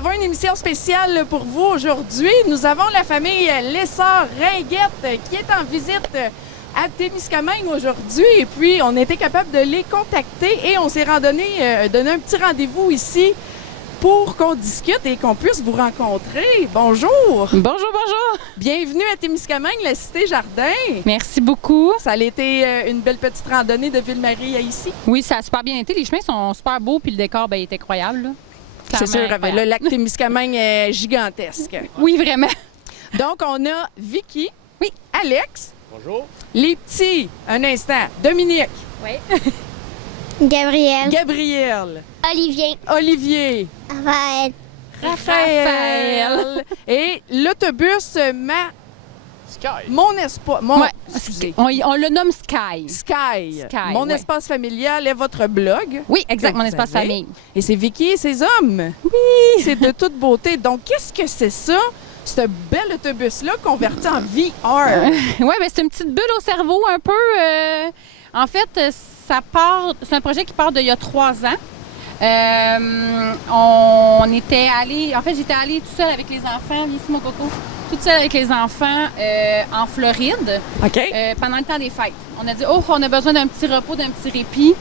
avons une émission spéciale pour vous aujourd'hui. Nous avons la famille Lessard-Ringuette qui est en visite à Témiscamingue aujourd'hui. Et puis, on a été capable de les contacter et on s'est donné un petit rendez-vous ici pour qu'on discute et qu'on puisse vous rencontrer. Bonjour! Bonjour, bonjour! Bienvenue à Témiscamingue, la Cité Jardin. Merci beaucoup. Ça a été une belle petite randonnée de Ville-Marie à ici. Oui, ça a super bien été. Les chemins sont super beaux puis le décor est incroyable. Là. C'est sûr, incroyable. le lac Témiscamingue est gigantesque. Oui, vraiment. Donc, on a Vicky, oui, Alex, bonjour, les petits, un instant, Dominique, oui. Gabriel, Olivier, Raphaël et l'autobus Mon Espoir. Excusez. On le nomme Sky. Sky. Mon espace familial est votre blog. Oui, exact, mon vous espace avez. famille. Et c'est Vicky et ses hommes. Oui. C'est de toute beauté. Donc, qu'est-ce que c'est ça? Ce bel autobus-là converti en VR. Oui, bien, c'est une petite bulle au cerveau un peu. En fait, c'est un projet qui part d'il y a 3 ans. On était allé, en fait, j'étais allée toute seule avec les enfants, viens ici mon coco, toute seule avec les enfants en Floride pendant le temps des fêtes. On a dit, on a besoin d'un petit repos, d'un petit répit.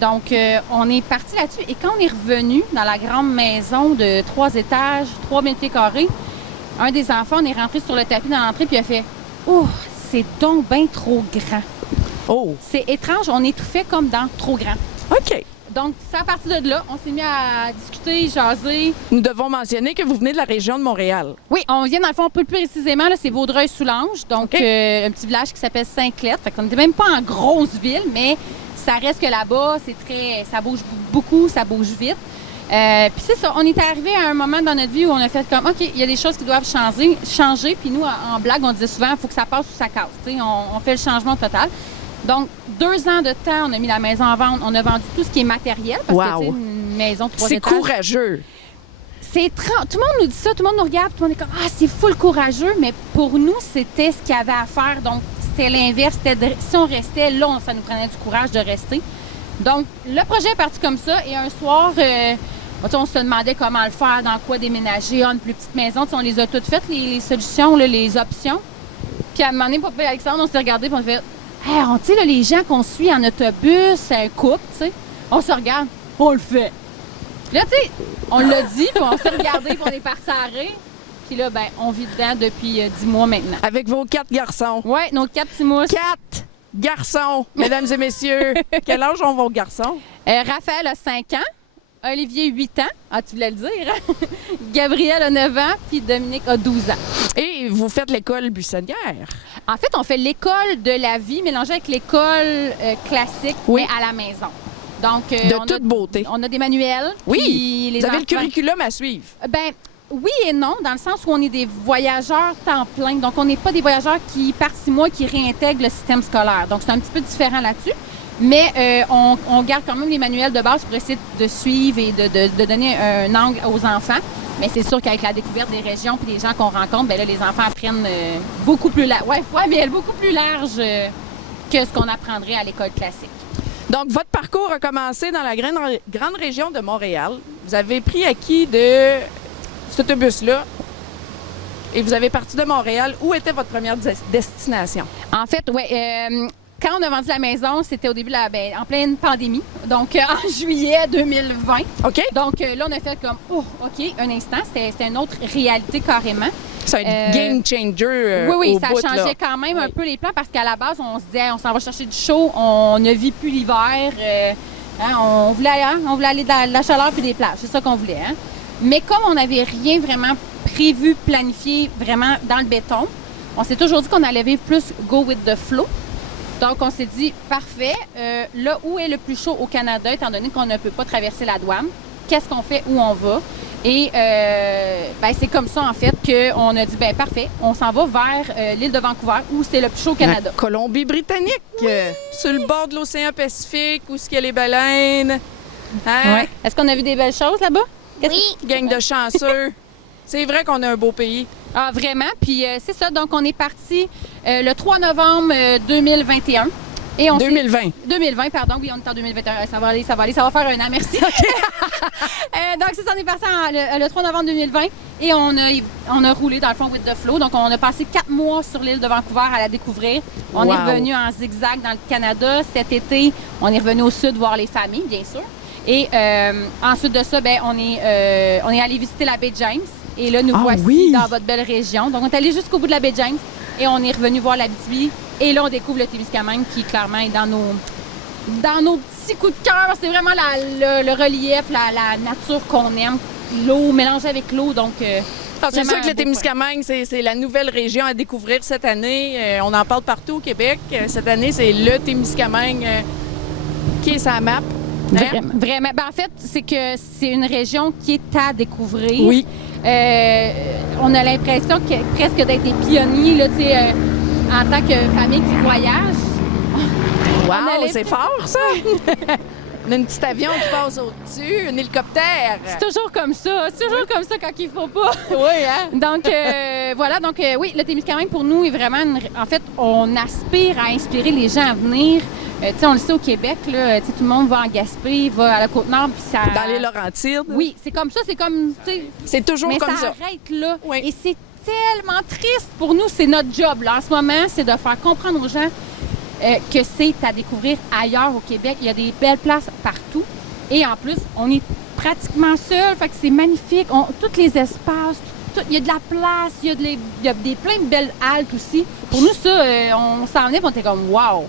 Donc, on est parti là-dessus. Et quand on est revenu dans la grande maison de 3 étages, 3000 pieds carrés, un des enfants, on est rentré sur le tapis dans l'entrée puis il a fait, c'est donc bien trop grand. Oh! C'est étrange, on étouffait comme dans trop grand. OK. Donc, c'est à partir de là, on s'est mis à discuter, jaser. Nous devons mentionner que vous venez de la région de Montréal. Oui, on vient dans le fond un peu plus précisément, là, c'est Vaudreuil-Soulanges, donc un petit village qui s'appelle Saint-Clet. Fait qu'on n'était même pas en grosse ville, mais ça reste que là-bas, ça bouge beaucoup, ça bouge vite. Puis c'est ça, on est arrivé à un moment dans notre vie où on a fait comme, OK, il y a des choses qui doivent changer. Puis nous, en blague, on disait souvent, il faut que ça passe ou ça casse. On fait le changement total. Donc, 2 ans de temps, on a mis la maison en vente. On a vendu tout ce qui est matériel parce que c'est une maison de 3 étages. C'est courageux. Tout le monde nous dit ça, tout le monde nous regarde, tout le monde est comme, c'est full courageux. Mais pour nous, c'était ce qu'il y avait à faire. Donc, c'était l'inverse. Si on restait là, ça nous prenait du courage de rester. Donc, le projet est parti comme ça. Et un soir, on se demandait comment le faire, dans quoi déménager, une plus petite maison. On les a toutes faites, les solutions, là, les options. Puis à un moment donné, papa et Alexandre, on s'est regardés et on a fait, tu sais, les gens qu'on suit en autobus, c'est un couple, tu sais, on se regarde, on le fait. Là, tu sais, on l'a dit, puis on s'est regardé, puis on est parti à rire. Puis là, on vit dedans depuis 10 mois maintenant. Avec vos 4 garçons. Oui, nos 4 petits mousses. 4 garçons, mesdames et messieurs. Quel âge ont vos garçons? Raphaël a 5 ans, Olivier 8 ans. Ah, tu voulais le dire. Gabriel a 9 ans, puis Dominique a 12 ans. Et vous faites l'école buissonnière? En fait, on fait l'école de la vie mélangée avec l'école classique, mais à la maison. Donc, de toute beauté. On a des manuels. Oui, vous avez le curriculum à suivre. Oui et non, dans le sens où on est des voyageurs temps plein. Donc, on n'est pas des voyageurs qui partent 6 mois qui réintègrent le système scolaire. Donc, c'est un petit peu différent là-dessus. Mais on garde quand même les manuels de base pour essayer de suivre et de donner un angle aux enfants. Mais c'est sûr qu'avec la découverte des régions et des gens qu'on rencontre, là, les enfants apprennent beaucoup plus large. Beaucoup plus large que ce qu'on apprendrait à l'école classique. Donc, votre parcours a commencé dans la grande région de Montréal. Vous avez pris acquis de cet autobus-là et vous avez parti de Montréal. Où était votre première destination? En fait, quand on a vendu la maison, c'était au début, en pleine pandémie, donc en juillet 2020. OK. Donc là, on a fait comme, OK, un instant, c'était une autre réalité carrément. C'est un game changer. Oui, ça changeait quand même un peu les plans parce qu'à la base, on se disait, on s'en va chercher du chaud, on ne vit plus l'hiver, on voulait aller dans la chaleur puis des plages, c'est ça qu'on voulait. Hein? Mais comme on n'avait rien vraiment prévu, planifié vraiment dans le béton, on s'est toujours dit qu'on allait vivre plus go with the flow. Donc, on s'est dit, parfait, là où est le plus chaud au Canada, étant donné qu'on ne peut pas traverser la douane, qu'est-ce qu'on fait, où on va? Et c'est comme ça, en fait, qu'on a dit, parfait, on s'en va vers l'île de Vancouver, où c'est le plus chaud au Canada. La Colombie-Britannique, sur le bord de l'océan Pacifique, où il y a les baleines. Hein? Ouais. Est-ce qu'on a vu des belles choses là-bas? Oui. Gang de chanceux. C'est vrai qu'on a un beau pays. Ah, vraiment. Puis c'est ça. Donc, on est parti le 3 novembre 2021. Et on 2020. 2020, pardon, oui, on est en 2021. Ça va aller, ça va faire un an, merci. Donc, c'est ça, on est parti le 3 novembre 2020 et on a roulé dans le fond with the flow. Donc, on a passé 4 mois sur l'île de Vancouver à la découvrir. On est revenu en zigzag dans le Canada. Cet été, on est revenu au sud voir les familles, bien sûr. Et ensuite de ça, ben, on est allé visiter la baie James. Et là, nous voici dans votre belle région. Donc, on est allé jusqu'au bout de la baie James et on est revenu voir l'Abitibi. Et là, on découvre le Témiscamingue qui, clairement, est dans nos petits coups de cœur. C'est vraiment le relief, la nature qu'on aime. L'eau, mélangée avec l'eau, donc... c'est sûr que le Témiscamingue, c'est la nouvelle région à découvrir cette année. On en parle partout au Québec. Cette année, c'est le Témiscamingue qui est sa map. Hein? Vraiment. Ben, en fait, c'est que c'est une région qui est à découvrir. Oui. On a l'impression presque d'être des pionniers, là, tu sais, en tant que famille qui voyage. Wow, c'est fort, ça! On a une petite avion qui passe au-dessus, un hélicoptère. C'est toujours comme ça. C'est toujours comme ça quand il faut pas. Oui, hein? Donc, voilà. Donc, oui, le Témiscamingue, pour nous, est vraiment... En fait, on aspire à inspirer les gens à venir. Tu sais, on le sait au Québec, là, tout le monde va en Gaspé, va à la Côte-Nord, puis ça... Dans les Laurentides. Oui, c'est comme ça. C'est comme, tu sais... C'est toujours mais comme ça. Mais ça arrête là. Oui. Et c'est tellement triste. Pour nous, c'est notre job, là, en ce moment, c'est de faire comprendre aux gens que c'est à découvrir ailleurs au Québec. Il y a des belles places partout. Et en plus, on est pratiquement seul, fait que c'est magnifique. Tous les espaces, il y a de la place, il y a plein de belles haltes aussi. Pour nous, ça, on s'en venait et on était comme « wow ».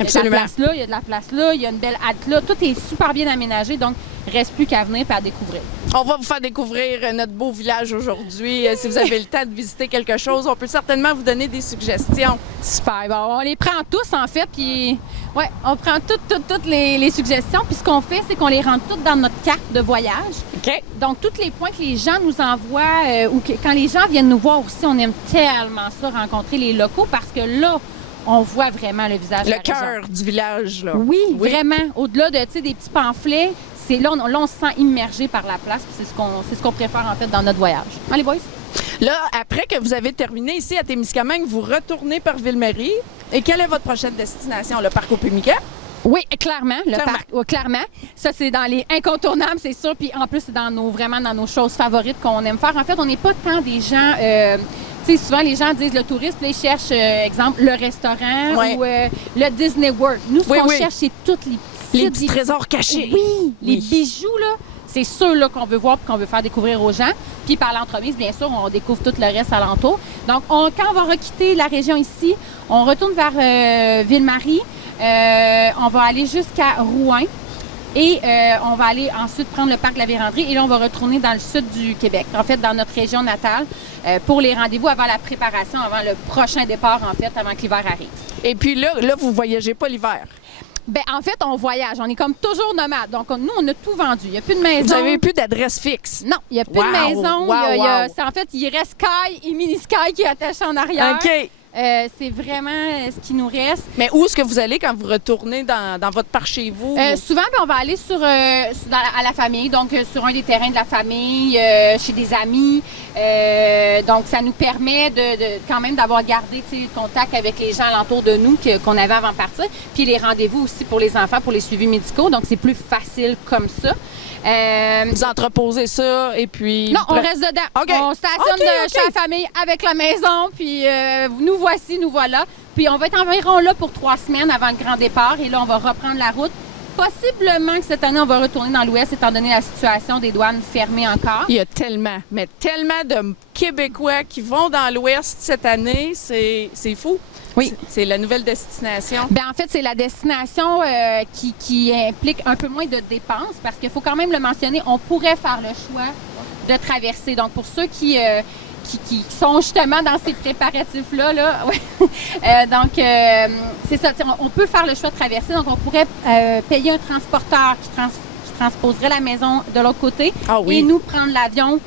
Il y a de la place là, il y a de la place là, il y a une belle halte là. Tout est super bien aménagé, donc reste plus qu'à venir et à découvrir. On va vous faire découvrir notre beau village aujourd'hui. Si vous avez le temps de visiter quelque chose, on peut certainement vous donner des suggestions. Super. Bon, on les prend tous, en fait, puis ouais, on prend toutes les suggestions. Puis ce qu'on fait, c'est qu'on les rentre toutes dans notre carte de voyage. OK. Donc, tous les points que les gens nous envoient ou que, quand les gens viennent nous voir aussi, on aime tellement ça, rencontrer les locaux, parce que là, on voit vraiment le visage de la région. Le cœur du village, là. Oui, vraiment. Au-delà de, tu sais, des petits pamphlets, c'est là, on se sent immergé par la place. C'est ce qu'on préfère, en fait, dans notre voyage. Hein, les boys? Là, après que vous avez terminé ici à Témiscamingue, vous retournez par Ville-Marie. Et quelle est votre prochaine destination? Le parc au Pimica? Oui, clairement. Clairement. Ça, c'est dans les incontournables, c'est sûr. Puis en plus, c'est vraiment dans nos choses favorites qu'on aime faire. En fait, on n'est pas tant des gens... tu sais, souvent, les gens disent le tourisme, là, ils cherchent, exemple, le restaurant ou le Disney World. Nous, ce qu'on cherche, c'est toutes les petits trésors cachés. Oui, les bijoux, là. C'est ceux là qu'on veut voir et qu'on veut faire découvrir aux gens. Puis par l'entremise, bien sûr, on découvre tout le reste alentour. Donc, quand on va requitter la région ici, on retourne vers Ville-Marie. On va aller jusqu'à Rouyn. Et on va aller ensuite prendre le parc de la Vérandrie. Et là, on va retourner dans le sud du Québec, en fait, dans notre région natale, pour les rendez-vous avant la préparation, avant le prochain départ, en fait, avant que l'hiver arrive. Et puis là, vous ne voyagez pas l'hiver? Bien, en fait, on voyage. On est comme toujours nomades. Donc, nous, on a tout vendu. Il n'y a plus de maison. Vous n'avez plus d'adresse fixe? Non, il n'y a plus de maison. En fait, il reste Sky et Mini Sky qui est attaché en arrière. OK. C'est vraiment ce qui nous reste. Mais où est-ce que vous allez quand vous retournez dans votre parc chez vous? Souvent, on va aller à la famille, donc sur un des terrains de la famille, chez des amis. Donc, ça nous permet quand même d'avoir gardé le contact avec les gens alentour de nous qu'on avait avant de partir. Puis les rendez-vous aussi pour les enfants, pour les suivis médicaux. Donc, c'est plus facile comme ça. Vous entreposez ça et puis... Non, on reste dedans. Okay. On stationne chez la famille avec la maison, puis nous voici, nous voilà. Puis on va être environ là pour 3 semaines avant le grand départ et là, on va reprendre la route. Possiblement que cette année, on va retourner dans l'Ouest étant donné la situation des douanes fermées encore. Il y a tellement de Québécois qui vont dans l'Ouest cette année, c'est fou. Oui. C'est la nouvelle destination. Bien, en fait, c'est la destination qui implique un peu moins de dépenses parce qu'il faut quand même le mentionner, on pourrait faire le choix de traverser. Donc, pour ceux qui sont justement dans ces préparatifs-là, c'est ça, on peut faire le choix de traverser. Donc, on pourrait payer un transporteur qui transposerait la maison de l'autre côté et nous prendre l'avion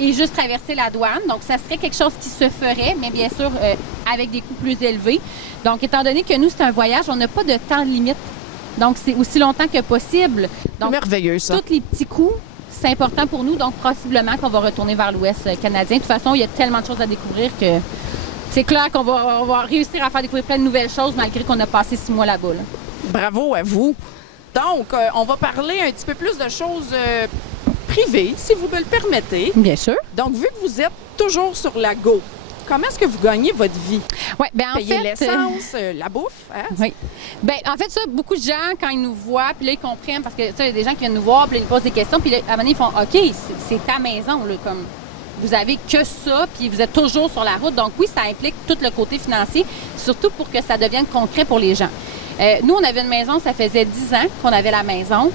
et juste traverser la douane. Donc, ça serait quelque chose qui se ferait, mais bien sûr, avec des coûts plus élevés. Donc, étant donné que nous, c'est un voyage, on n'a pas de temps limite. Donc, c'est aussi longtemps que possible. Donc, merveilleux, ça. Tous les petits coûts, c'est important pour nous. Donc, possiblement qu'on va retourner vers l'Ouest canadien. De toute façon, il y a tellement de choses à découvrir que c'est clair qu'on va, on va réussir à faire découvrir plein de nouvelles choses malgré qu'on a passé 6 mois là-bas. Là. Bravo à vous. Donc, on va parler un petit peu plus de choses privées, si vous me le permettez. Bien sûr. Donc, vu que vous êtes toujours sur la go, comment est-ce que vous gagnez votre vie? Oui, bien en Payer fait... l'essence, la bouffe, hein? Oui. Bien, en fait, ça, beaucoup de gens, quand ils nous voient, puis là, ils comprennent, parce que, tu sais, il y a des gens qui viennent nous voir, puis là, ils posent des questions, puis là, à un moment donné, ils font « OK, c'est ta maison, là, comme... » Vous avez que ça, puis vous êtes toujours sur la route. Donc oui, ça implique tout le côté financier, surtout pour que ça devienne concret pour les gens. Nous, on avait une maison, ça faisait 10 ans qu'on avait la maison.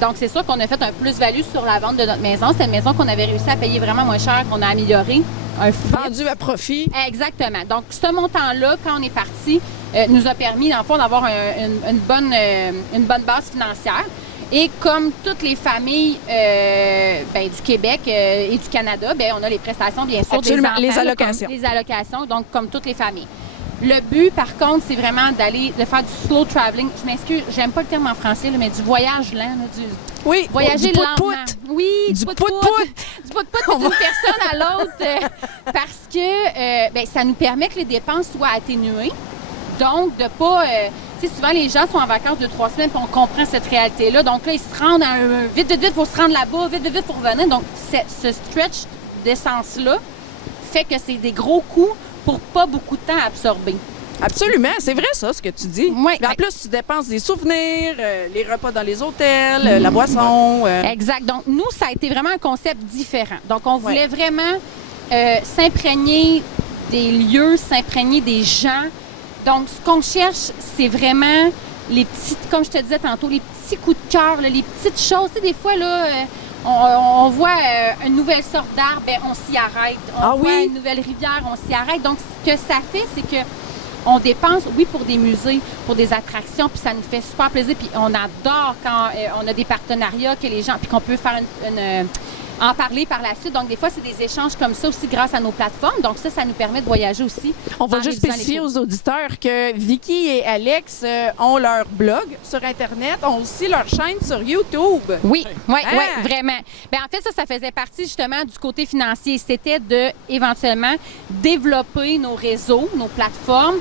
Donc c'est sûr qu'on a fait un plus-value sur la vente de notre maison. C'est une maison qu'on avait réussi à payer vraiment moins cher, qu'on a amélioré. Vendu à profit. Exactement. Donc ce montant-là, quand on est parti, nous a permis, dans le fond, d'avoir une bonne base financière. Et comme toutes les familles du Québec et du Canada, on a les prestations, bien sûr, absolument, des enfants, les allocations. Les allocations, donc comme toutes les familles. Le but, par contre, c'est vraiment de faire du slow traveling. Je m'excuse, j'aime pas le terme en français, là, mais du voyage lent. Là, oui, voyager du lentement. pout-pout. Oui, du pout-pout. Du pout-pout d'une personne à l'autre parce que ça nous permet que les dépenses soient atténuées. Donc, de pas... tu sais, souvent, les gens sont en vacances 2-3 semaines puis on comprend cette réalité-là. Donc là, ils se rendent vite pour se rendre là-bas, vite pour revenir. Donc, ce stretch d'essence-là fait que c'est des gros coûts pour pas beaucoup de temps à absorber. Absolument, c'est vrai ça, ce que tu dis. Oui. Mais en plus, tu dépenses des souvenirs, les repas dans les hôtels, la boisson. Exact. Donc, nous, ça a été vraiment un concept différent. Donc, on voulait vraiment s'imprégner des lieux, s'imprégner des gens. Donc, ce qu'on cherche, c'est vraiment les petites, comme je te disais tantôt, les petits coups de cœur, là, les petites choses. Tu sais, des fois, là, on voit une nouvelle sorte d'arbre, on s'y arrête. On voit une nouvelle rivière, on s'y arrête. Donc, ce que ça fait, c'est que on dépense, oui, pour des musées, pour des attractions, puis ça nous fait super plaisir. Puis on adore quand on a des partenariats, que les gens, puis qu'on peut faire en parler par la suite. Donc, des fois, c'est des échanges comme ça aussi grâce à nos plateformes. Donc, ça nous permet de voyager aussi. On va juste spécifier aux auditeurs que Vicky et Alex ont leur blog sur Internet, ont aussi leur chaîne sur YouTube. Oui, vraiment. Bien, en fait, ça faisait partie justement du côté financier. C'était de, éventuellement, développer nos réseaux, nos plateformes,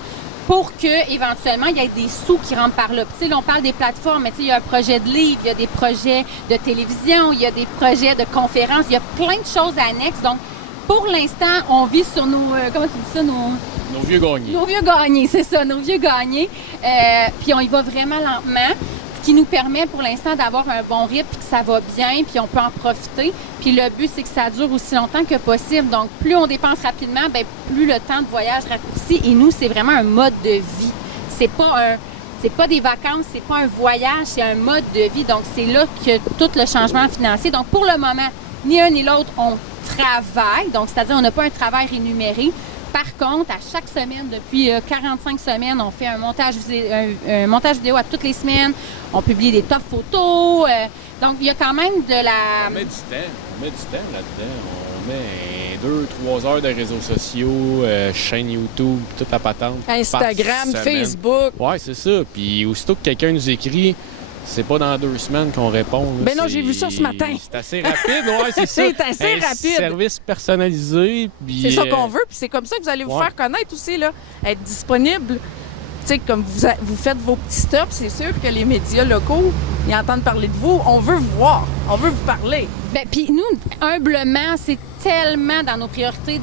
pour que éventuellement il y ait des sous qui rentrent par là. Puis, tu sais, là, on parle des plateformes, mais tu sais, il y a un projet de livre, il y a des projets de télévision, il y a des projets de conférences, il y a plein de choses annexes. Donc, pour l'instant, on vit sur nos... comment tu dis ça? Nos vieux gagnés. Nos vieux gagnés, c'est ça, nos vieux gagnés. Puis on y va vraiment lentement, ce qui nous permet pour l'instant d'avoir un bon rythme, puis que ça va bien, puis on peut en profiter. Puis le but, c'est que ça dure aussi longtemps que possible. Donc, plus on dépense rapidement, plus le temps de voyage raccourcit. Et nous, c'est vraiment un mode de vie. C'est pas des vacances, c'est pas un voyage, c'est un mode de vie. Donc, c'est là que tout le changement financier. Donc, pour le moment, ni un ni l'autre, on travaille. Donc, c'est-à-dire, on n'a pas un travail rémunéré. Par contre, à chaque semaine, depuis 45 semaines, on fait un montage vidéo à toutes les semaines. On publie des top photos. Donc, il y a quand même de la... On met du temps là-dedans. On met 2-3 heures de réseaux sociaux, chaîne YouTube, toute la patente. Instagram, Facebook. Ouais, c'est ça. Puis aussitôt que quelqu'un nous écrit, c'est pas dans 2 semaines qu'on répond. Ben non, j'ai vu ça ce matin. C'est assez rapide, ouais, c'est ça. C'est assez rapide. Service personnalisé. C'est ça qu'on veut, puis c'est comme ça que vous allez vous faire connaître aussi, là. Être disponible. Tu sais, comme vous faites vos petits stops, c'est sûr que les médias locaux, ils entendent parler de vous. On veut vous voir, on veut vous parler. Bien, puis nous, humblement, c'est tellement dans nos priorités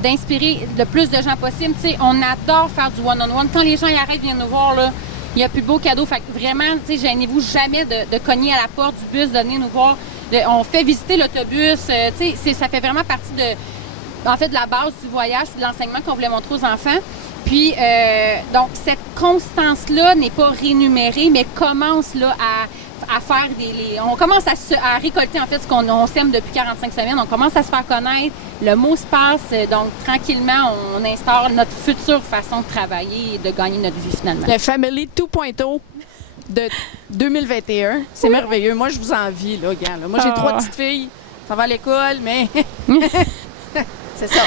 d'inspirer le plus de gens possible. Tu sais, on adore faire du one-on-one. Quand les gens y arrivent, viennent nous voir, là, il n'y a plus beau cadeau. Fait que vraiment, tu sais, gênez-vous jamais de cogner à la porte du bus, de venir nous voir. On fait visiter l'autobus. Tu sais, ça fait vraiment partie de la base du voyage et de l'enseignement qu'on voulait montrer aux enfants. Puis, donc, cette constance-là n'est pas rémunérée, mais commence là, à faire on commence à récolter, en fait, ce qu'on sème depuis 45 semaines. On commence à se faire connaître. Le mot se passe. Donc, tranquillement, on instaure notre future façon de travailler et de gagner notre vie, finalement. Le Family 2.0 de 2021. C'est merveilleux. Moi, je vous envie, là, gars. Moi, j'ai 3 petites filles. Ça va à l'école, mais... C'est ça.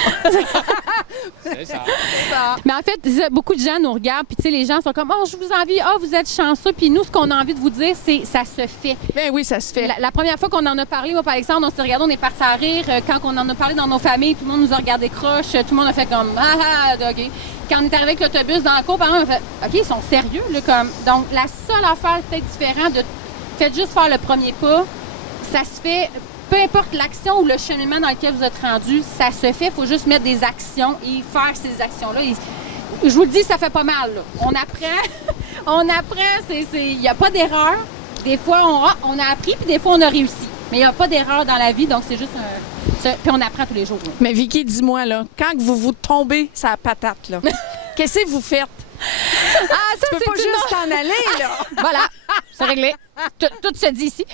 C'est ça. Mais en fait, beaucoup de gens nous regardent, puis tu sais, les gens sont comme, oh, je vous envie, oh, vous êtes chanceux. Puis nous, ce qu'on a envie de vous dire, c'est ça se fait. Ben oui, ça se fait. La première fois qu'on en a parlé, moi, par exemple, on s'est regardé, on est partis à rire. Quand on en a parlé dans nos familles, tout le monde nous a regardé croche, tout le monde a fait comme, OK. Quand on est arrivé avec l'autobus dans le cours, par exemple, on a fait, OK, ils sont sérieux, là, comme. Donc, la seule affaire peut-être différente de faites juste faire le premier pas, ça se fait. Peu importe l'action ou le cheminement dans lequel vous êtes rendu, ça se fait. Il faut juste mettre des actions et faire ces actions-là. Et je vous le dis, ça fait pas mal. Là. On apprend. Il n'y a pas d'erreur. Des fois, on a appris, puis des fois, on a réussi. Mais il n'y a pas d'erreur dans la vie, donc c'est juste puis on apprend tous les jours. Là. Mais Vicky, dis-moi, là, quand vous tombez sur la patate, là, qu'est-ce que vous faites? Ah, ça, Tu peux pas juste t'en aller, là! Voilà, c'est réglé. Tout se dit ici.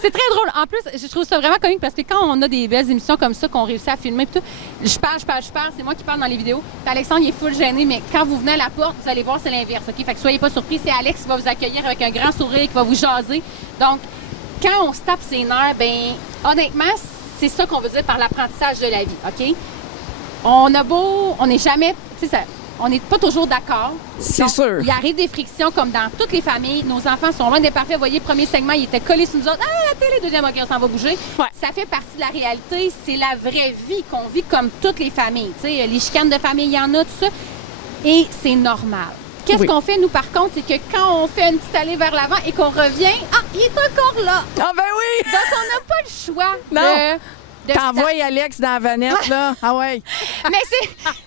C'est très drôle. En plus, je trouve ça vraiment comique parce que quand on a des belles émissions comme ça, qu'on réussit à filmer, puis tout, je parle, c'est moi qui parle dans les vidéos. Puis Alexandre, il est full gêné, mais quand vous venez à la porte, vous allez voir, c'est l'inverse. OK? Fait que soyez pas surpris, c'est Alex qui va vous accueillir avec un grand sourire, qui va vous jaser. Donc, quand on se tape ses nerfs, bien, honnêtement, c'est ça qu'on veut dire par l'apprentissage de la vie. OK? On n'est jamais, tu sais, on n'est pas toujours d'accord. C'est sûr. Il arrive des frictions comme dans toutes les familles. Nos enfants sont loin d'être parfaits. Vous voyez, le premier segment, il était collé sur nous autres. Ah, la télé, deuxième, OK, on s'en va bouger. Ouais. Ça fait partie de la réalité. C'est la vraie vie qu'on vit comme toutes les familles. Tu sais, les chicanes de famille, il y en a, tout ça. Et c'est normal. Qu'est-ce qu'on fait, nous, par contre, c'est que quand on fait une petite allée vers l'avant et qu'on revient, il est encore là. Ah, ben oui! Donc, on n'a pas le choix Non. de T'envoies Alex dans la vanette, là. Ah ouais.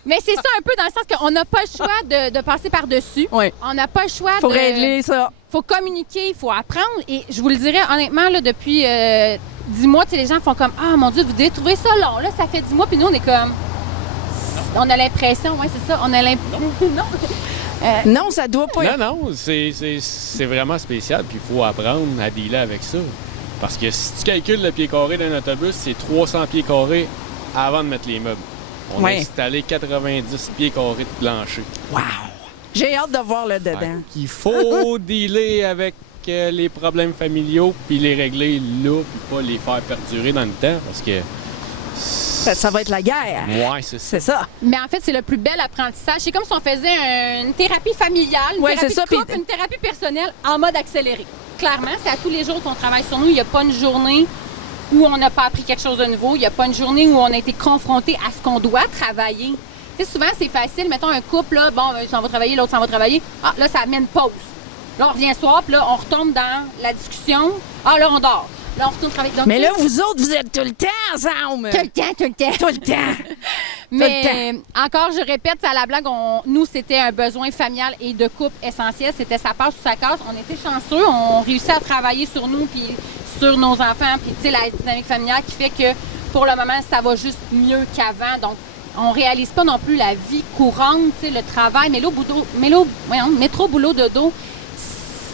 Mais c'est ça un peu dans le sens qu'on n'a pas le choix de passer par-dessus. Oui. On n'a pas le choix Faut régler ça. faut communiquer, il faut apprendre. Et je vous le dirais honnêtement, là, depuis 10 mois, les gens font comme « Ah, mon Dieu, vous devez trouver ça long. Là, ça fait 10 mois. » Puis nous, on est comme... On a l'impression, oui, c'est ça. On a l'impression... Non. Non, ça doit pas être. Non, c'est vraiment spécial, puis il faut apprendre à dealer avec ça. Parce que si tu calcules le pied carré d'un autobus, c'est 300 pieds carrés avant de mettre les meubles. On a installé 90 pieds carrés de plancher. Wow! J'ai hâte de voir le dedans. Il faut dealer avec les problèmes familiaux, puis les régler là, puis pas les faire perdurer dans le temps, parce que... Ça va être la guerre. Ouais, c'est ça. C'est ça. Mais en fait, c'est le plus bel apprentissage. C'est comme si on faisait une thérapie familiale, une thérapie de couple, une thérapie personnelle en mode accéléré. Clairement, c'est à tous les jours qu'on travaille sur nous. Il n'y a pas une journée où on n'a pas appris quelque chose de nouveau. Il n'y a pas une journée où on a été confronté à ce qu'on doit travailler. Tu sais, souvent, c'est facile. Mettons un couple, là, bon, il s'en va travailler, l'autre s'en va travailler. Ah, là, ça amène pause. Là, on revient soir, puis là, on retombe dans la discussion. Ah, là, on dort. Là, on retourne travailler. Donc, mais là, vous autres, vous êtes tout le temps ensemble. Tout le temps. Tout le temps. Mais encore, je répète, c'est à la blague, nous, c'était un besoin familial et de couple essentiel. C'était sa passe ou sa casse. On était chanceux. On réussit à travailler sur nous puis sur nos enfants. Puis, tu sais, la dynamique familiale qui fait que, pour le moment, ça va juste mieux qu'avant. Donc, on réalise pas non plus la vie courante, tu sais, le travail. Métro, boulot, dodo,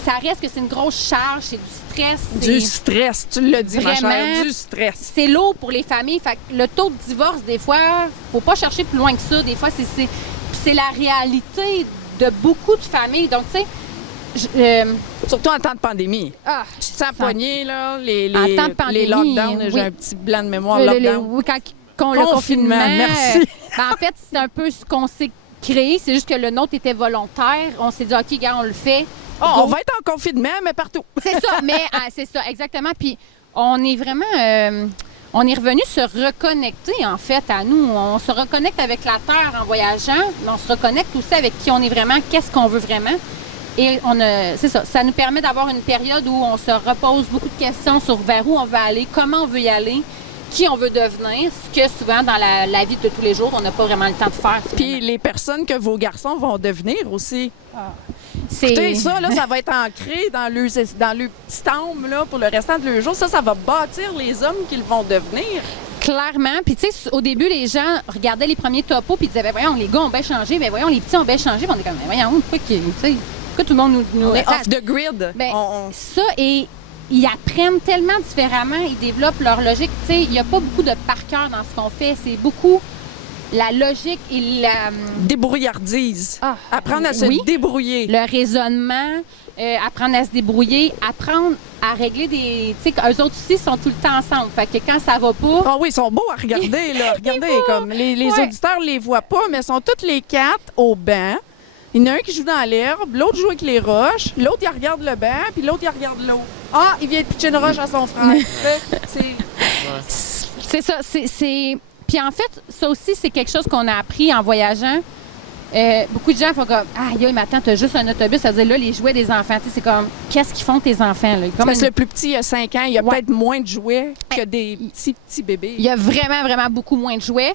ça reste que c'est une grosse charge, c'est du stress. Du stress, tu l'as dit, ma chère, vraiment, du stress. C'est lourd pour les familles. Fait que le taux de divorce, des fois, faut pas chercher plus loin que ça. Des fois, c'est la réalité de beaucoup de familles. Donc, tu sais... Surtout en temps de pandémie. Ah, tu te sens poigné, là, les temps de pandémie, les lockdowns. oui. J'ai un petit blanc de mémoire, lockdown. Oui, quand le confinement, merci. En fait, c'est un peu ce qu'on s'est créé. C'est juste que le nôtre était volontaire. On s'est dit, OK, gars, on le fait. On va être en confinement, mais partout. C'est ça, c'est ça, exactement. Puis on est vraiment... on est revenu se reconnecter, en fait, à nous. On se reconnecte avec la Terre en voyageant, mais on se reconnecte aussi avec qui on est vraiment, qu'est-ce qu'on veut vraiment. Et c'est ça nous permet d'avoir une période où on se repose beaucoup de questions sur vers où on veut aller, comment on veut y aller, qui on veut devenir, ce que souvent dans la vie de tous les jours, on n'a pas vraiment le temps de faire. Puis les personnes que vos garçons vont devenir aussi. C'est... Écoutez, ça, là, ça va être ancré dans le petit âme là, pour le restant de leur jour. Ça va bâtir les hommes qu'ils vont devenir. Clairement. Puis, tu sais, au début, les gens regardaient les premiers topos puis disaient, voyons, les gars ont bien changé, mais voyons, les petits ont bien changé. Puis on est comme, voyons, pourquoi tout le monde nous on est off the grid. Ça, et ils apprennent tellement différemment, ils développent leur logique. Tu sais, il n'y a pas beaucoup de par cœur dans ce qu'on fait. C'est beaucoup la logique et la... Débrouillardise. Ah, Apprendre à se oui. débrouiller. Le raisonnement, apprendre à se débrouiller, apprendre à régler des... Tu sais, eux autres aussi sont tout le temps ensemble. Fait que quand ça va pas... Ah oui, ils sont beaux à regarder, là. Regardez, comme les Ouais. auditeurs ne les voient pas, mais ils sont toutes les quatre au banc. Il y en a un qui joue dans l'herbe, l'autre joue avec les roches, l'autre, il regarde le banc, puis l'autre, il regarde l'eau. Ah, il vient de pitcher une roche à son frère. C'est ça, c'est... Puis en fait, ça aussi, c'est quelque chose qu'on a appris en voyageant. Beaucoup de gens font comme « Ah, mais attends, t'as juste un autobus. » Ça veut dire, là, les jouets des enfants, tu sais, c'est comme « Qu'est-ce qu'ils font tes enfants? » là? Comme Parce que le plus petit, il a 5 ans, il a Ouais. peut-être moins de jouets que des petits bébés. Il y a vraiment, vraiment beaucoup moins de jouets.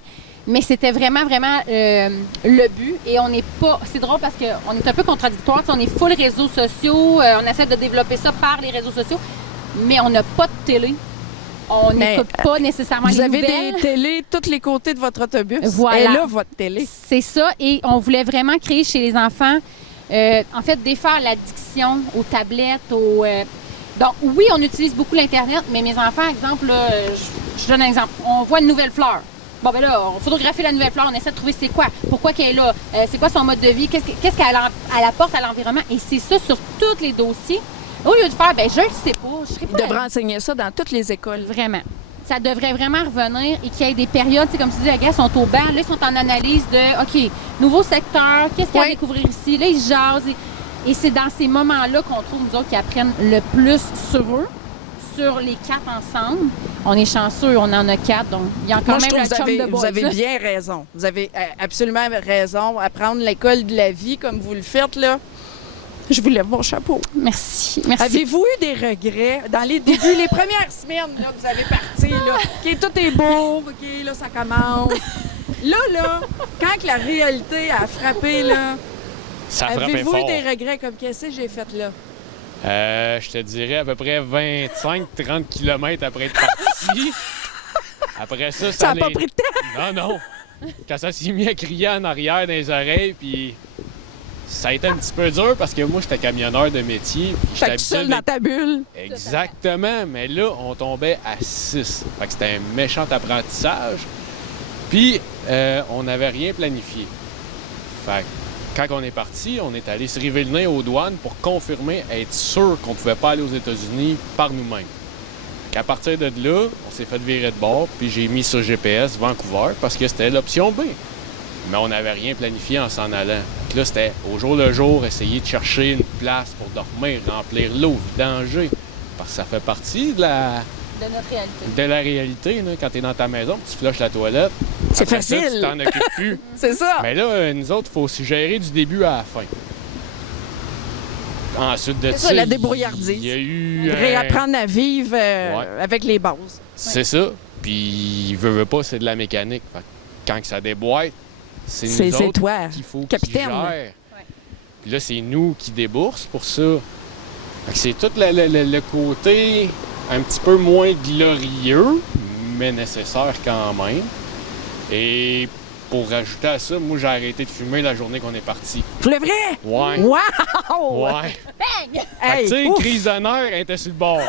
Mais c'était vraiment, vraiment le but. Et on n'est pas... C'est drôle parce qu'on est un peu contradictoire. Tu sais, on est full réseaux sociaux. On essaie de développer ça par les réseaux sociaux. Mais on n'a pas de télé. On Mais, n'écoute pas nécessairement Vous les avez nouvelles. des télés tous les côtés de votre autobus. Voilà. Et là, votre télé. C'est ça. Et on voulait vraiment créer chez les enfants, en fait, défaire l'addiction aux tablettes, aux... Donc, oui, on utilise beaucoup l'Internet, mais mes enfants, exemple, là, je donne un exemple. On voit une nouvelle fleur. Bon, ben là, on photographie la nouvelle fleur, on essaie de trouver c'est quoi, pourquoi qu'elle est là, c'est quoi son mode de vie, qu'est-ce qu'elle apporte à l'environnement. Et c'est ça sur tous les dossiers. Au lieu de faire, ben je ne sais pas, je serais Ils pas... devraient enseigner ça dans toutes les écoles. Vraiment. Ça devrait vraiment revenir et qu'il y ait des périodes, tu sais, comme tu dis, les gars sont au banc, là, ils sont en analyse de, OK, nouveau secteur, qu'est-ce qu'il y a à Oui. découvrir ici? Là, ils jasent. Et c'est dans ces moments-là qu'on trouve, nous autres, qu'ils apprennent le plus sur eux, sur les 4 ensemble. On est chanceux, on en a 4, donc il y a Moi, quand je même trouve le que chum de vous boys. avez là. bien raison. Vous avez absolument raison. Apprendre l'école de la vie comme vous le faites, là. Je vous lève mon chapeau. Merci, merci. Avez-vous eu des regrets dans les débuts, les premières semaines là, que vous avez parti, là? OK, tout est beau, OK, là, ça commence. Là, quand que la réalité a frappé, là, Ça frappait avez-vous eu fort. des regrets comme qu'est-ce que j'ai fait là? Je te dirais à peu près 25-30 km après être parti. Après ça, Ça n'a allait- pas pris de temps. Non. Quand ça s'est mis à crier en arrière dans les oreilles, puis ça a été un petit peu dur parce que moi, j'étais camionneur de métier. Puis J'étais tout seul dans ta bulle. Exactement, mais là, on tombait à 6. Fait que c'était un méchant apprentissage. Puis, on n'avait rien planifié. Fait que quand on est parti, on est allé se river le nez aux douanes pour confirmer, être sûr qu'on ne pouvait pas aller aux États-Unis par nous-mêmes. Qu'à partir de là, on s'est fait virer de bord, puis j'ai mis sur GPS Vancouver parce que c'était l'option B. Mais on n'avait rien planifié en s'en allant. Puis là, c'était au jour le jour, essayer de chercher une place pour dormir, remplir l'eau, vidanger. Parce que ça fait partie de la réalité. Là. Quand tu es dans ta maison, tu flushes la toilette. C'est Après ça, facile. tu t'en occupes plus. C'est ça. Mais là, nous autres, il faut aussi gérer du début à la fin. Ensuite de C'est ça, la débrouillardise. il y a eu... Réapprendre à vivre avec les bases. C'est ça. Puis, veut pas, c'est de la mécanique. Fait que quand que ça déboîte, c'est nous C'est autres toi, qu'il faut capitaine. qu'ils gèrent. Puis là, c'est nous qui déboursent pour ça. Fait que c'est tout le côté un petit peu moins glorieux, mais nécessaire quand même. Et pour rajouter à ça, moi, j'ai arrêté de fumer la journée qu'on est parti. Pour le vrai? Ouais. Wow! Ouais. Fait que, Hey, tu sais, ouf! crise de nerfs, elle était sur le bord.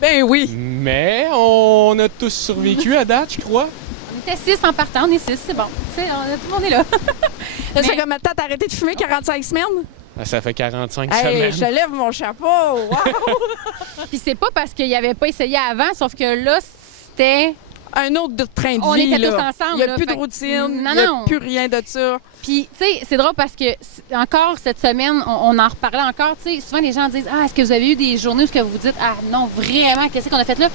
Ben oui. Mais on a tous survécu à date, je crois. On était 6 en partant, on est 6, c'est bon. Tu sais, tout le monde est là. Ça fait combien de temps t'as arrêté de fumer 45 semaines? Ça fait 45 Hey, semaines. je lève mon chapeau! Wow! Puis c'est pas parce qu'il avait pas essayé avant, sauf que là, c'était... Un autre train de On vie, était là. tous ensemble, Il n'y a là, plus de fait que- routine, Non, il n'y a non. plus rien de ça. Puis, tu sais, c'est drôle parce que, encore cette semaine, on en reparlait encore. Tu sais, souvent les gens disent Ah, est-ce que vous avez eu des journées où ce que vous dites Ah, non, vraiment, qu'est-ce qu'on a fait là?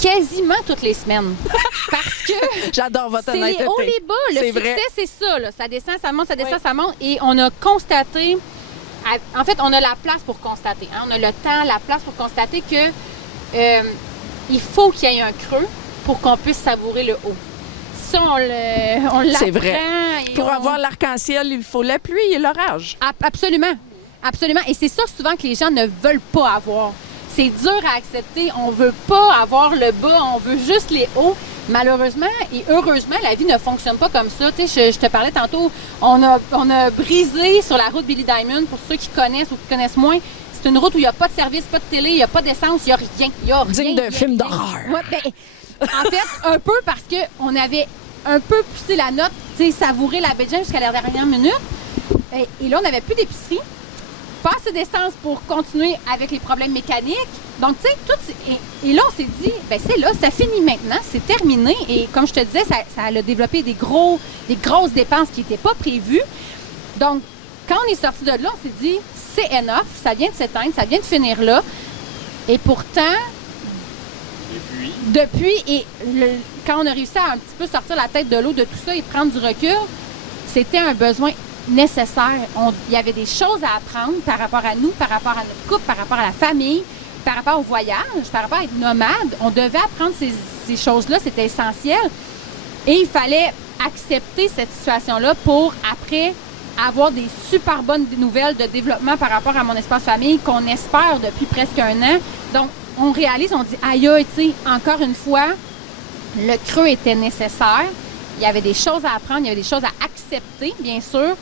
Quasiment toutes les semaines. Parce que J'adore votre c'est honnêteté. les hauts, les bas. Le C'est succès, vrai. c'est ça. Là. Ça descend, ça monte, ça descend, ça monte. Et on a constaté. En fait, on a la place pour constater. Hein. On a le temps, la place pour constater que il faut qu'il y ait un creux pour qu'on puisse savourer le haut. Ça, on l'apprend. C'est vrai. et Pour on- avoir l'arc-en-ciel, il faut la pluie et l'orage. Absolument. Absolument. Et c'est ça souvent que les gens ne veulent pas avoir. C'est dur à accepter. On veut pas avoir le bas, on veut juste les hauts. Malheureusement et heureusement, la vie ne fonctionne pas comme ça. Tu sais, je te parlais tantôt, on a brisé sur la route Billy Diamond, pour ceux qui connaissent ou qui connaissent moins. C'est une route où il n'y a pas de service, pas de télé, il n'y a pas d'essence, il n'y a rien. Il y a rien, Digne il y d'un a film rien. d'horreur. Ouais, ben, en fait, un peu parce qu'on avait un peu pousser la note, tu sais, savourer la baie de James jusqu'à la dernière minute. Et là, on n'avait plus d'épicerie. Pas assez d'essence pour continuer avec les problèmes mécaniques. Donc, tu sais, et là, on s'est dit, ben c'est là, ça finit maintenant, c'est terminé. Et comme je te disais, ça a développé des grosses dépenses qui n'étaient pas prévues. Donc, quand on est sorti de là, on s'est dit, c'est enough, ça vient de s'éteindre, ça vient de finir là. Et pourtant, quand on a réussi à un petit peu sortir la tête de l'eau de tout ça et prendre du recul, c'était un besoin nécessaire. Il y avait des choses à apprendre par rapport à nous, par rapport à notre couple, par rapport à la famille, par rapport au voyage, par rapport à être nomade. On devait apprendre ces choses-là, c'était essentiel. Et il fallait accepter cette situation-là pour, après, avoir des super bonnes nouvelles de développement par rapport à mon espace famille qu'on espère depuis presque 1 an. Donc, on réalise, on dit, aïe, tu sais, encore une fois, le creux était nécessaire. Il y avait des choses à apprendre, il y avait des choses à accepter, bien sûr.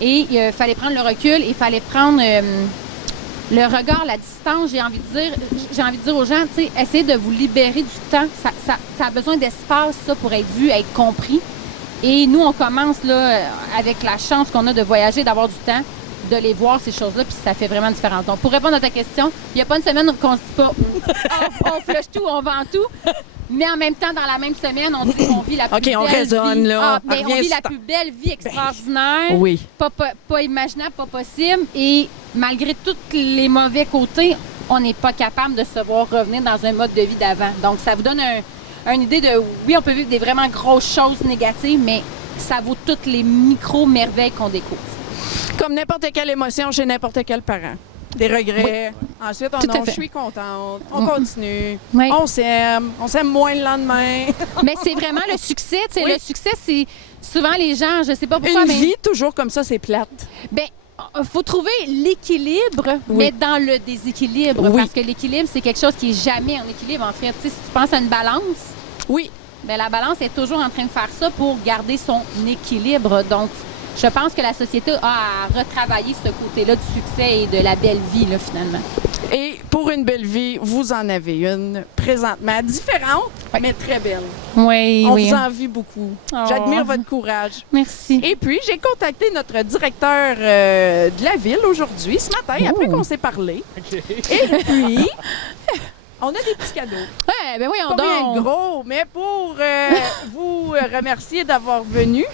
Et il fallait prendre le recul, il fallait prendre le regard, la distance. J'ai envie de dire aux gens, tu sais, essayez de vous libérer du temps. Ça a besoin d'espace, ça, pour être vu, être compris. Et nous, on commence, là, avec la chance qu'on a de voyager, d'avoir du temps, de les voir, ces choses-là, puis ça fait vraiment différent. Donc, pour répondre à ta question, il n'y a pas une semaine qu'on ne se dit pas on flush tout, on vend tout. Mais en même temps, dans la même semaine, on dit qu'on vit la plus belle on raisonne, vie. là. On vit la plus belle vie extraordinaire. Oui. Pas imaginable, pas possible. Et malgré tous les mauvais côtés, on n'est pas capable de se voir revenir dans un mode de vie d'avant. Donc, ça vous donne une idée de, oui, on peut vivre des vraiment grosses choses négatives, mais ça vaut toutes les micro-merveilles qu'on découvre. Comme n'importe quelle émotion chez n'importe quel parent. Des regrets. Oui. Ensuite, je suis contente. On continue. Oui. On s'aime moins le lendemain. Mais c'est vraiment le succès. Oui. Le succès, c'est souvent les gens, je sais pas pourquoi, Une vie toujours comme ça, c'est plate. Bien, il faut trouver l'équilibre, mais dans le déséquilibre. Oui. Parce que l'équilibre, c'est quelque chose qui n'est jamais en équilibre, en fait. Tu sais, si tu penses à une balance, oui. Bien, la balance est toujours en train de faire ça pour garder son équilibre. Donc, je pense que la société a à retravailler ce côté-là du succès et de la belle vie, là, finalement. Et pour une belle vie, vous en avez une présentement différente, mais très belle. Oui, On vous envie beaucoup. Oh. J'admire votre courage. Merci. Et puis, j'ai contacté notre directeur de la ville aujourd'hui, ce matin, après qu'on s'est parlé. Okay. Et puis, on a des petits cadeaux. Ouais, ben oui, pas bien gros, mais pour vous remercier d'avoir venu.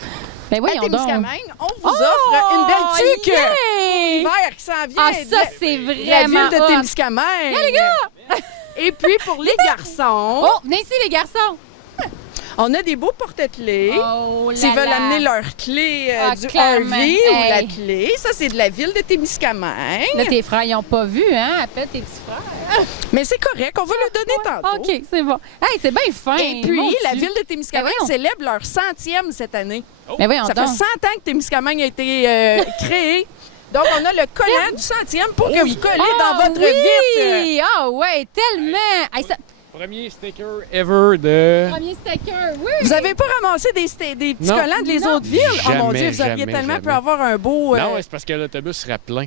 Ben oui, à Témiscamingue, on vous offre une belle tuque pour l'hiver qui s'en vient. Ah, ça, c'est vraiment la ville de Témiscamingue. Yeah, les gars! Et puis, pour les garçons... Oh, venez ici, les garçons! On a des beaux porte-clés. S'ils veulent amener leur clé du RV ou la clé. Ça, c'est de la ville de Témiscamingue. Là, tes frères, ils n'ont pas vu, hein? Appelle tes petits frères. Mais c'est correct, on va leur donner tantôt. OK, c'est bon. Hey, c'est bien fin. Et puis, la ville de Témiscamingue célèbre leur 100e cette année. Mais ça fait 100 ans que Témiscamingue a été créé. Donc, on a le collant du 100e pour que vous collez dans votre vitre. Ah ouais, tellement! Hey, ça... Premier sticker ever de... Premier sticker, oui! Vous n'avez pas ramassé des petits collants des autres villes? Jamais, oh mon Dieu, vous auriez tellement pu avoir un beau... Non, c'est parce que l'autobus sera plein.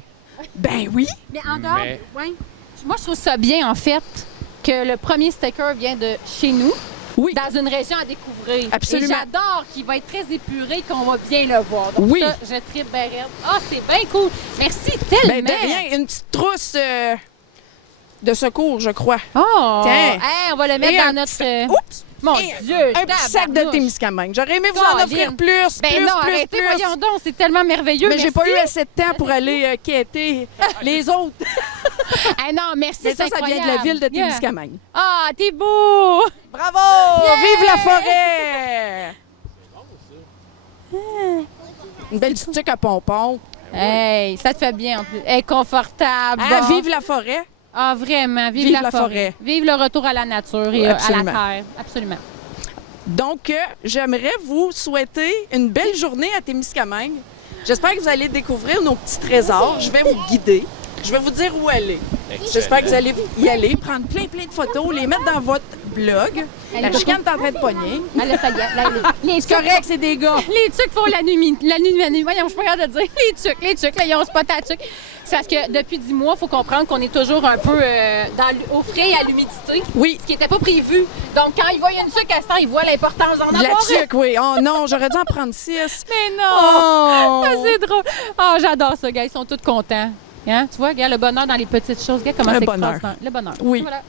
Ben oui! Mais en dehors, ouais. Moi, je trouve ça bien, en fait, que le premier sticker vient de chez nous. Oui. Dans une région à découvrir. Absolument. Et j'adore qu'il va être très épuré, qu'on va bien le voir. Donc oui. Ça, je tripe bien raide. Ah, c'est bien cool. Merci tellement. Ben de rien, une petite trousse de secours, je crois. Oh! Tiens. Hey, on va le mettre dans notre... Oups! Mon Dieu! Un petit sac de Témiscamingue. J'aurais aimé vous en offrir plus, plus. Voyons donc, c'est tellement merveilleux. Mais j'ai pas eu assez de temps pour aller quêter les autres. Non, merci, mais ça vient de la ville de Témiscamingue. Ah, t'es beau! Bravo! Yeah! Vive la forêt! C'est bon, ça. Une belle petite tuque à pompons. Hey, ça te fait bien en plus. Elle est confortable. Vive la forêt! Ah, vraiment. Vive la forêt. Vive le retour à la nature et à la terre. Absolument. Donc, j'aimerais vous souhaiter une belle journée à Témiscamingue. J'espère que vous allez découvrir nos petits trésors. Je vais vous guider. Je vais vous dire où aller. J'espère que vous allez y aller, prendre plein de photos, les mettre dans votre blog. La chicane est en train de pogner. C'est correct, c'est des gars. Les tucs font la nuit. Voyons, je suis pas capable de dire. Les tucs, là, ils ont spot à tucs. C'est parce que depuis 10 mois, il faut comprendre qu'on est toujours un peu au frais et à l'humidité. Oui. Ce qui n'était pas prévu. Donc, quand ils voient une tuque à ce temps, ils voient l'importance d'en avoir. La tuque, oui. Oh non, j'aurais dû en prendre 6. Mais non! Oh. C'est drôle. Oh, j'adore ça, gars. Ils sont tous contents. Hein? Tu vois, regarde, le bonheur dans les petites choses. Regarde comment c'est extraordinaire. Le bonheur. Oui. Voilà.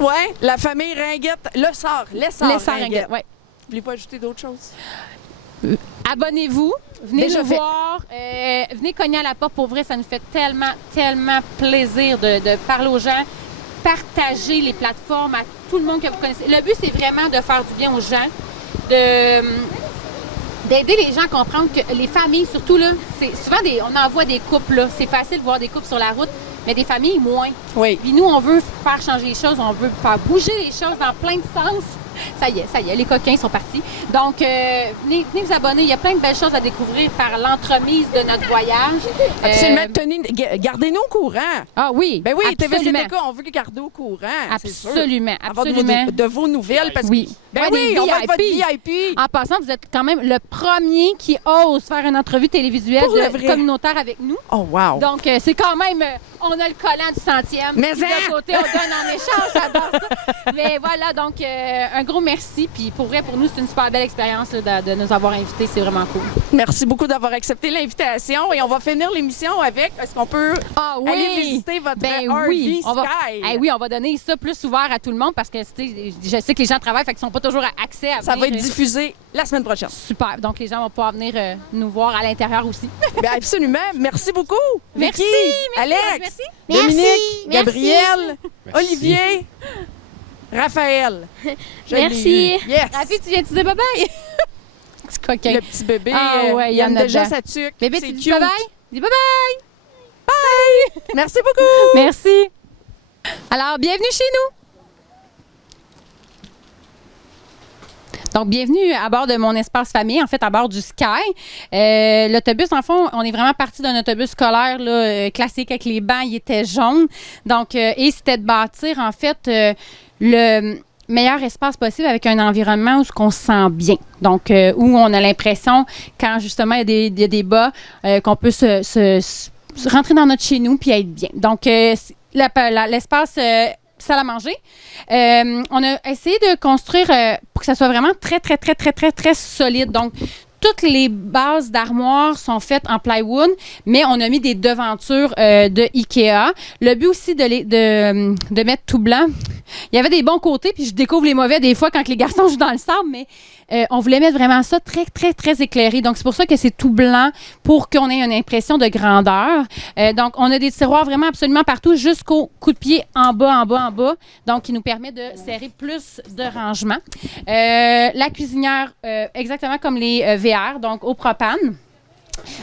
Ouais, la famille Ringuette, l'essor Ringuette. Ouais. Voulez-vous ajouter d'autres choses? Abonnez-vous, venez Déjà nous voir, venez cogner à la porte. Pour vrai, ça nous fait tellement, tellement plaisir de parler aux gens, partager les plateformes à tout le monde que vous connaissez. Le but, c'est vraiment de faire du bien aux gens, d'aider les gens à comprendre que les familles, surtout là, c'est souvent on en voit des couples là. C'est facile de voir des couples sur la route, mais des familles moins. Oui. Puis nous, on veut faire changer les choses, on veut faire bouger les choses dans plein de sens. Ça y est, les coquins sont partis. Donc, venez vous abonner. Il y a plein de belles choses à découvrir par l'entremise de notre voyage. Absolument. Gardez-nous au courant. Ah oui, Ben oui, absolument. TVCTK, on veut les garder au courant. Absolument, Avoir absolument. de vos nouvelles. Parce oui. Que, ben oui, on va être votre VIP. En passant, vous êtes quand même le premier qui ose faire une entrevue télévisuelle communautaire avec nous. Oh, wow. Donc, c'est quand même... on a le collant du 100e. Mais de l'autre côté, on donne en échange. J'adore ça. Mais voilà, donc, un gros merci. Puis pour vrai, pour nous, c'est une super belle expérience là, de nous avoir invités. C'est vraiment cool. Merci beaucoup d'avoir accepté l'invitation. Et on va finir l'émission avec... Est-ce qu'on peut aller visiter votre RV Sky? Oui, on va donner ça plus ouvert à tout le monde parce que je sais que les gens travaillent, fait qu'ils sont pas toujours accès à venir. Ça va être diffusé la semaine prochaine. Super. Donc, les gens vont pouvoir venir nous voir à l'intérieur aussi. Bien, absolument. Merci beaucoup. Merci. Alex. Merci. Dominique. Gabriel. Olivier. Raphaël. Merci. Yes. Rafi, tu viens-tu dire bye-bye? Petit coquin. Le petit bébé. Il y en a déjà dedans. sa tuque. Bébé, c'est tu dis cute. bye-bye? Dis bye-bye. Bye. Merci beaucoup. Merci. Alors, bienvenue chez nous. Donc, bienvenue à bord de mon espace famille, en fait, à bord du Sky. L'autobus, en fond, on est vraiment parti d'un autobus scolaire là, classique avec les bancs, il était jaune. Donc, et c'était de bâtir, en fait, le meilleur espace possible avec un environnement où on se sent bien. Donc, où on a l'impression, quand justement il y a des bas, qu'on peut se rentrer dans notre chez nous puis être bien. Donc, l'espace... salle à manger. On a essayé de construire pour que ça soit vraiment très, très, très, très, très, très solide. Donc, toutes les bases d'armoires sont faites en plywood, mais on a mis des devantures de Ikea. Le but aussi de mettre tout blanc, il y avait des bons côtés, puis je découvre les mauvais des fois quand les garçons jouent dans le sable, mais on voulait mettre vraiment ça très, très, très éclairé. Donc, c'est pour ça que c'est tout blanc pour qu'on ait une impression de grandeur. Donc, on a des tiroirs vraiment absolument partout jusqu'au coup de pied en bas, en bas, en bas. Donc, qui nous permet de serrer plus de rangement. La cuisinière, exactement comme les VR, donc au propane,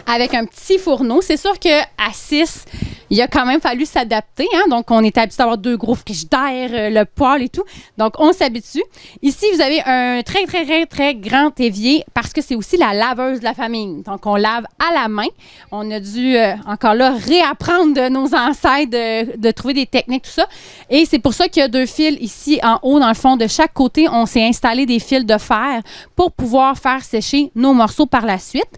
avec un petit fourneau. C'est sûr qu'à 6, il a quand même fallu s'adapter. Hein? Donc, on est habitué d'avoir 2 gros frigidaires, le poêle et tout. Donc, on s'habitue. Ici, vous avez un très, très, très, très grand évier parce que c'est aussi la laveuse de la famille. Donc, on lave à la main. On a dû, encore là, réapprendre de nos ancêtres de trouver des techniques, tout ça. Et c'est pour ça qu'il y a 2 fils ici en haut, dans le fond. De chaque côté, on s'est installé des fils de fer pour pouvoir faire sécher nos morceaux par la suite.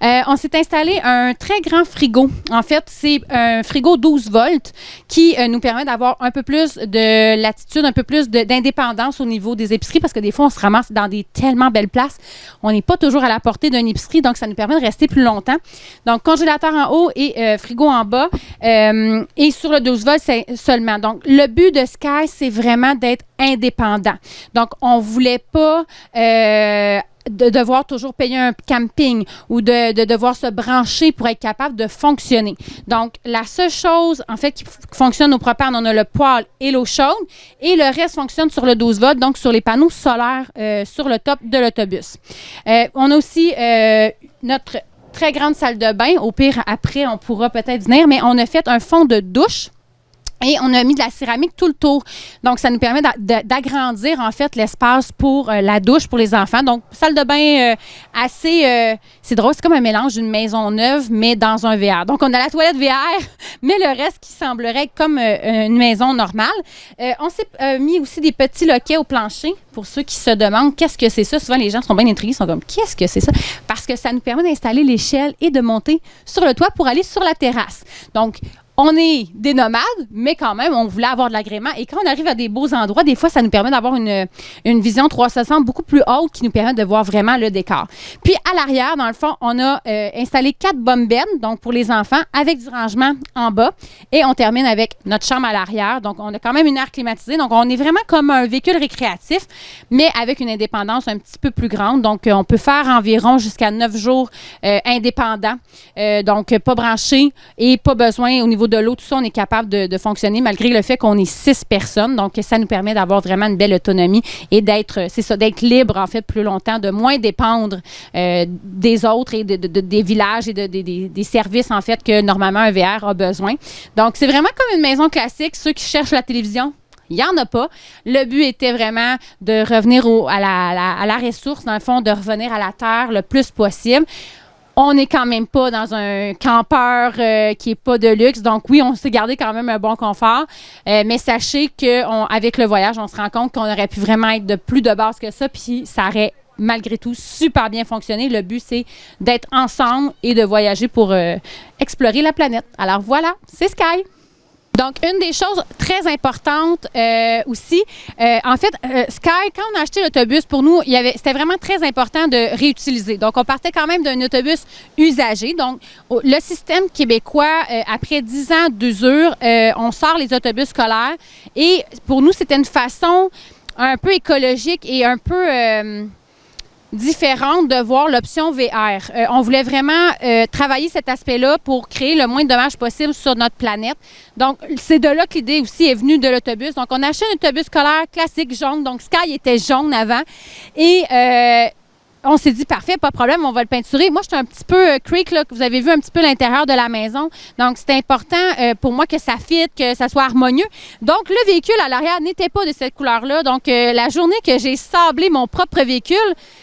On s'est installé un très grand frigo. En fait, c'est un frigo 12 volts qui nous permet d'avoir un peu plus de latitude, un peu plus d'indépendance au niveau des épiceries parce que des fois, on se ramasse dans des tellement belles places. On n'est pas toujours à la portée d'une épicerie, donc ça nous permet de rester plus longtemps. Donc, congélateur en haut et frigo en bas et sur le 12 volts seulement. Donc, le but de Sky, c'est vraiment d'être indépendant. Donc, on ne voulait pas... de devoir toujours payer un camping ou de devoir se brancher pour être capable de fonctionner. Donc, la seule chose, en fait, qui fonctionne au propane, on a le poêle et l'eau chaude et le reste fonctionne sur le 12 volts, donc sur les panneaux solaires sur le top de l'autobus. On a aussi notre très grande salle de bain. Au pire, après, on pourra peut-être venir, mais on a fait un fond de douche Et on a mis de la céramique tout le tour. Donc, ça nous permet d'agrandir, en fait, l'espace pour la douche pour les enfants. Donc, salle de bain assez... c'est drôle, c'est comme un mélange d'une maison neuve, mais dans un VR. Donc, on a la toilette VR, mais le reste qui semblerait comme une maison normale. On s'est mis aussi des petits loquets au plancher pour ceux qui se demandent qu'est-ce que c'est ça. Souvent, les gens sont bien intrigués, ils sont comme, qu'est-ce que c'est ça? Parce que ça nous permet d'installer l'échelle et de monter sur le toit pour aller sur la terrasse. Donc, on est des nomades, mais quand même, on voulait avoir de l'agrément. Et quand on arrive à des beaux endroits, des fois, ça nous permet d'avoir une vision 360 beaucoup plus haute qui nous permet de voir vraiment le décor. Puis, à l'arrière, dans le fond, on a installé 4 bunk beds, donc pour les enfants, avec du rangement en bas. Et on termine avec notre chambre à l'arrière. Donc, on a quand même une aire climatisée. Donc, on est vraiment comme un véhicule récréatif, mais avec une indépendance un petit peu plus grande. Donc, on peut faire environ jusqu'à 9 jours indépendants. Donc, pas branché et pas besoin au niveau de l'eau, tout ça, on est capable de fonctionner malgré le fait qu'on est 6 personnes. Donc, ça nous permet d'avoir vraiment une belle autonomie et d'être libre, en fait, plus longtemps, de moins dépendre des autres et des villages et des services, en fait, que normalement un VR a besoin. Donc, c'est vraiment comme une maison classique. Ceux qui cherchent la télévision, il n'y en a pas. Le but était vraiment de revenir à la ressource, dans le fond, de revenir à la terre le plus possible. On n'est quand même pas dans un campeur qui n'est pas de luxe. Donc, oui, on s'est gardé quand même un bon confort. Mais sachez qu'avec le voyage, on se rend compte qu'on aurait pu vraiment être de plus de base que ça. Puis, ça aurait malgré tout super bien fonctionné. Le but, c'est d'être ensemble et de voyager pour explorer la planète. Alors, voilà, c'est Sky. Donc, une des choses très importantes aussi, en fait, Sky, quand on a acheté l'autobus, pour nous, c'était vraiment très important de réutiliser. Donc, on partait quand même d'un autobus usagé. Donc, le système québécois, après 10 ans d'usure, on sort les autobus scolaires. Et pour nous, c'était une façon un peu écologique et un peu différente de voir l'option VR. On voulait vraiment travailler cet aspect-là pour créer le moins de dommages possible sur notre planète. Donc, c'est de là que l'idée aussi est venue de l'autobus. Donc, on a acheté un autobus scolaire classique jaune. Donc, Sky était jaune avant. Et on s'est dit, parfait, pas de problème, on va le peinturer. Moi, j'étais un petit peu creek, là, que vous avez vu un petit peu l'intérieur de la maison. Donc, c'était important pour moi que ça fitte, que ça soit harmonieux. Donc, le véhicule à l'arrière n'était pas de cette couleur-là. Donc, la journée que j'ai sablé mon propre véhicule,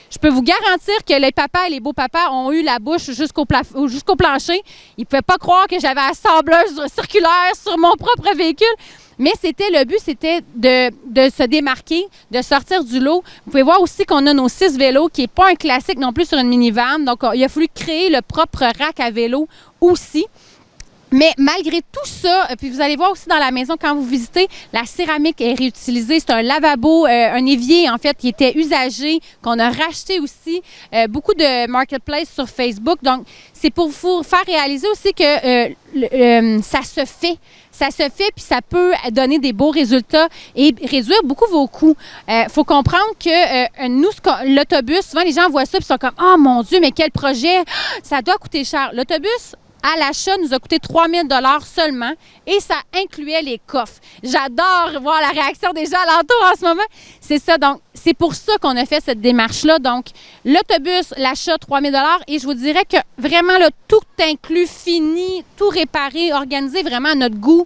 je peux vous garantir que les papas et les beaux-papas ont eu la bouche jusqu'au plancher. Ils ne pouvaient pas croire que j'avais la sableuse circulaire sur mon propre véhicule. Mais le but, c'était de se démarquer, de sortir du lot. Vous pouvez voir aussi qu'on a nos 6 vélos, qui n'est pas un classique non plus sur une minivan. Donc, il a fallu créer le propre rack à vélo aussi. Mais malgré tout ça, puis vous allez voir aussi dans la maison, quand vous visitez, la céramique est réutilisée. C'est un lavabo, un évier, en fait, qui était usagé, qu'on a racheté aussi. Beaucoup de marketplace sur Facebook. Donc, c'est pour vous faire réaliser aussi que ça se fait. Ça se fait, puis ça peut donner des beaux résultats et réduire beaucoup vos coûts. Faut comprendre que nous, l'autobus, souvent les gens voient ça et sont comme « Oh mon Dieu, mais quel projet! Ça doit coûter cher. » L'autobus, à l'achat, nous a coûté 3 000 $ seulement et ça incluait les coffres. J'adore voir la réaction des gens alentour en ce moment. C'est ça. Donc, c'est pour ça qu'on a fait cette démarche-là. Donc, l'autobus, l'achat, 3 000 $ et je vous dirais que vraiment, là, tout inclus, fini, tout réparé, organisé vraiment à notre goût.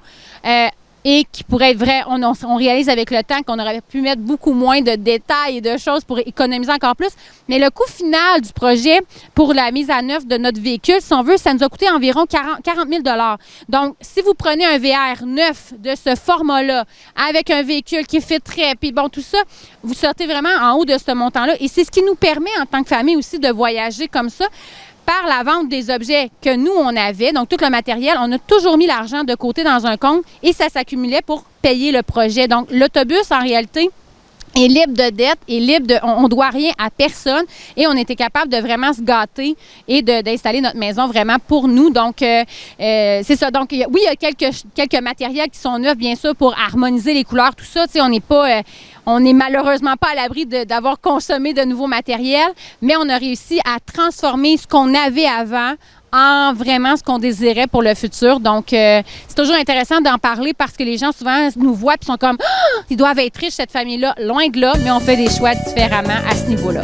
Et qui pourrait être vrai, on réalise avec le temps qu'on aurait pu mettre beaucoup moins de détails et de choses pour économiser encore plus. Mais le coût final du projet pour la mise à neuf de notre véhicule, si on veut, ça nous a coûté environ 40 000 $. Donc, si vous prenez un VR neuf de ce format-là, avec un véhicule qui fait très, puis bon, tout ça, vous sortez vraiment en haut de ce montant-là. Et c'est ce qui nous permet, en tant que famille aussi, de voyager comme ça. Par la vente des objets que nous, on avait, donc tout le matériel, on a toujours mis l'argent de côté dans un compte et ça s'accumulait pour payer le projet. Donc, l'autobus, en réalité, est libre de dette, est libre de... On ne doit rien à personne et on était capable de vraiment se gâter et d'installer notre maison vraiment pour nous. Donc, c'est ça. Donc, oui, il y a quelques matériels qui sont neufs, bien sûr, pour harmoniser les couleurs, tout ça. Tu sais, on n'est pas... on n'est malheureusement pas à l'abri d'avoir consommé de nouveaux matériels, mais on a réussi à transformer ce qu'on avait avant en vraiment ce qu'on désirait pour le futur. Donc, c'est toujours intéressant d'en parler parce que les gens souvent nous voient et sont comme « Ah, ils doivent être riches, cette famille-là ». Loin de là, mais on fait des choix différemment à ce niveau-là.